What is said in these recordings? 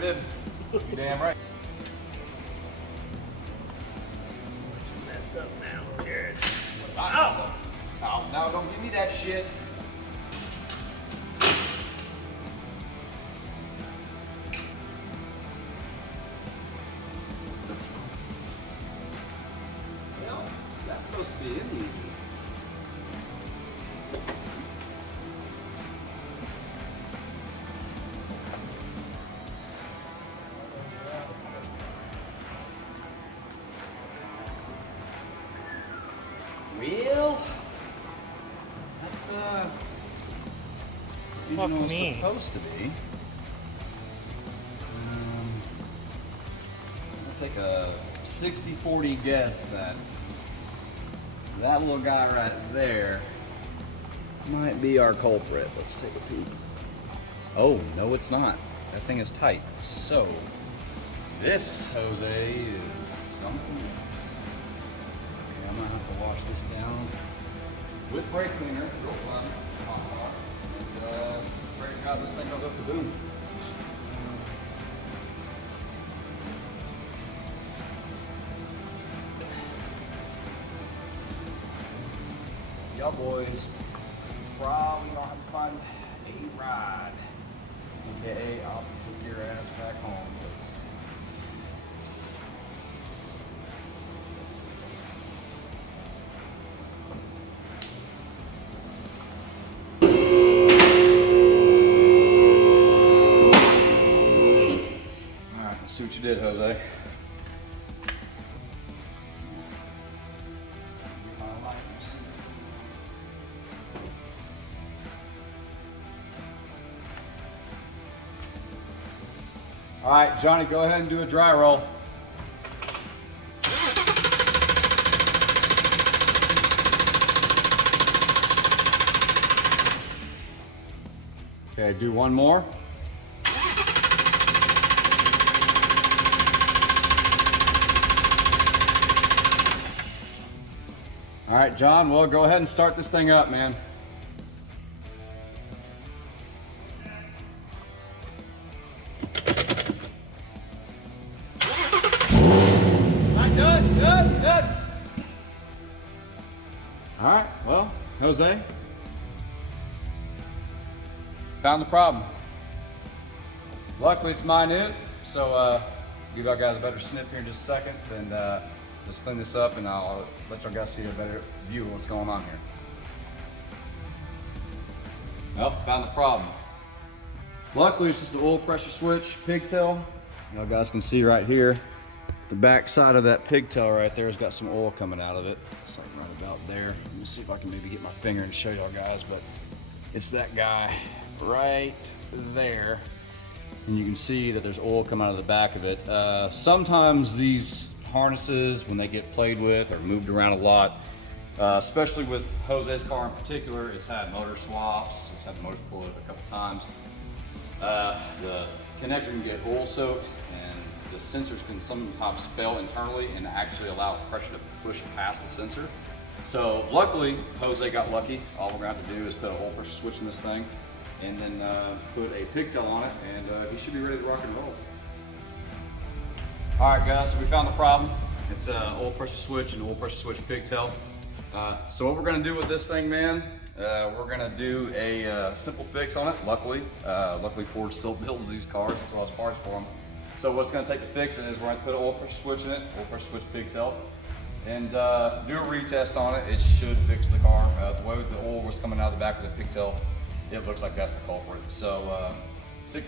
did. You damn right. Mess up now, Jared. Oh, no, don't give me that shit. Well, that's supposed to be in the evening. Well, that's Fuck it's me. supposed to be. I'll take a 60-40 guess that little guy right there might be our culprit. Let's take a peek. Oh, no, it's not. That thing is tight. So, this, Jose, is something else. Okay, I'm gonna have to wash this down with brake cleaner, real fun, hot water, and pray to God this thing don't go kaboom. Y'all boys probably don't have to find a ride, aka I'll take your ass back home, please. Alright, let's see what you did, Jose. All right, Johnny, go ahead and do a dry roll. Okay, do one more. All right, John, well, go ahead and start this thing up, man. Good. All right, well, Jose, found the problem. Luckily, it's minute, so give y'all guys a better snip here in just a second, and just clean this up, and I'll let y'all guys see a better view of what's going on here. Well, found the problem. Luckily, it's just an oil pressure switch pigtail. Y'all guys can see right here. The back side of that pigtail right there has got some oil coming out of it. It's like right about there. Let me see if I can maybe get my finger and show y'all guys, but it's that guy right there. And you can see that there's oil coming out of the back of it. Sometimes these harnesses, when they get played with or moved around a lot, especially with Jose's car in particular, it's had motor swaps, it's had the motor pulled a couple times. The connector can get oil soaked, and the sensors can sometimes fail internally and actually allow pressure to push past the sensor. So luckily, Jose got lucky. All we're gonna have to do is put an oil pressure switch in this thing, and then put a pigtail on it, and he should be ready to rock and roll. All right, guys, so we found the problem. It's an oil pressure switch and oil pressure switch pigtail. So what we're gonna do with this thing, man, we're gonna do a simple fix on it. Luckily Ford still builds these cars, so has parts for them. So what's gonna take to fix it is we're gonna put an oil pressure switch in it, oil pressure switch pigtail, and do a retest on it. It should fix the car. The way the oil was coming out of the back of the pigtail, it looks like that's the culprit. So stick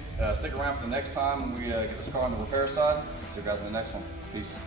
around for the next time we get this car on the repair side. See you guys in the next one. Peace.